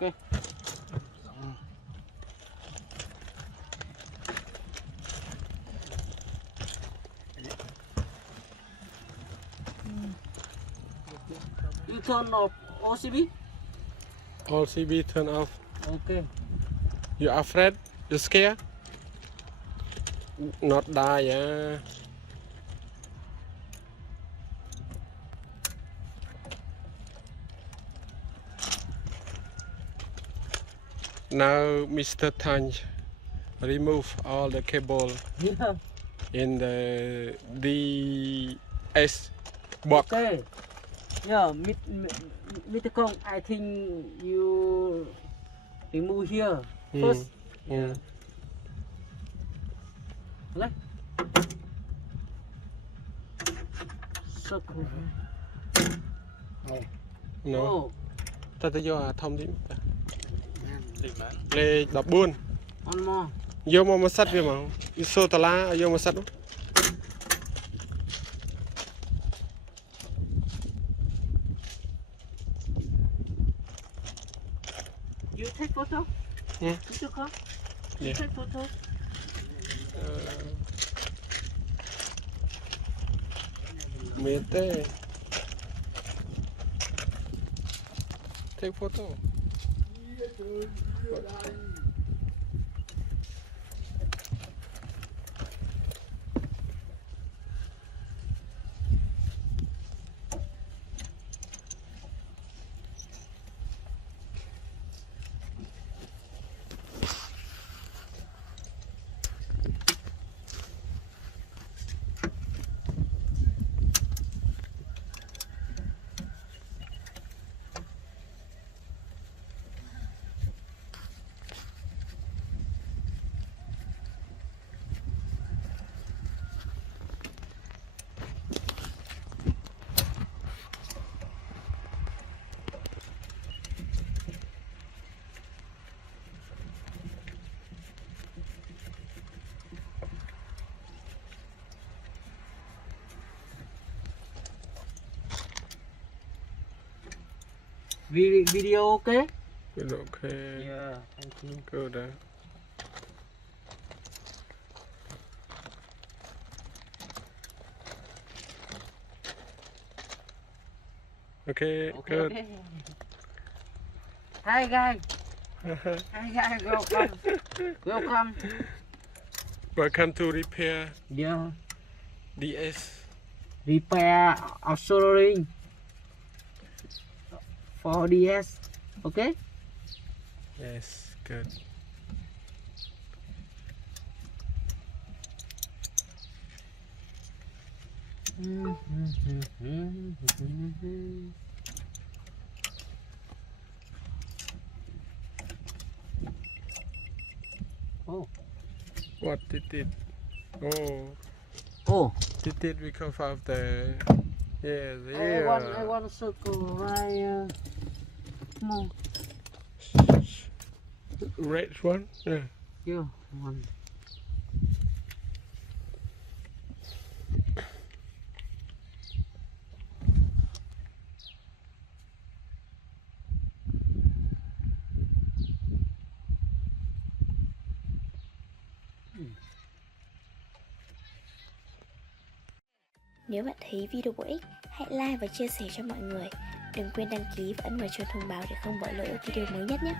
Ok. You turn off OCB? All CB turn off. Okay. You afraid? You scared? Not die, yeah. Now, Mr. Tanj, remove all the cable Yeah. in the DS box. Okay. Yeah, Mr. Kong, I think you remove here first. Yeah. Lấy. Circle. No. Oh. Ta ta vô thông điểm. Tìm mà. Lê đập buôn. One more. Vô mà sắt về mà. Iso ta lá vô mà sắt. You take photo? Yeah. You took her? You Yeah. take photo? Miền tê. Take photo. Video okay? Good, okay. Yeah, thank you. Good. Okay, good. Okay. Hi guys. Hi guys, welcome. Welcome. Welcome to repair Yeah. DS. Repair soldering for DS. Okay? Yes, good. Oh. What did it? Oh, Oh. did it because of the? Yes, I yeah. want to circle right. More. Red one. Yeah. Yeah. One. Nếu bạn thấy video bổ ích, hãy like và chia sẻ cho mọi người. Đừng quên đăng ký và ấn vào chuông thông báo để không bỏ lỡ video mới nhất nhé.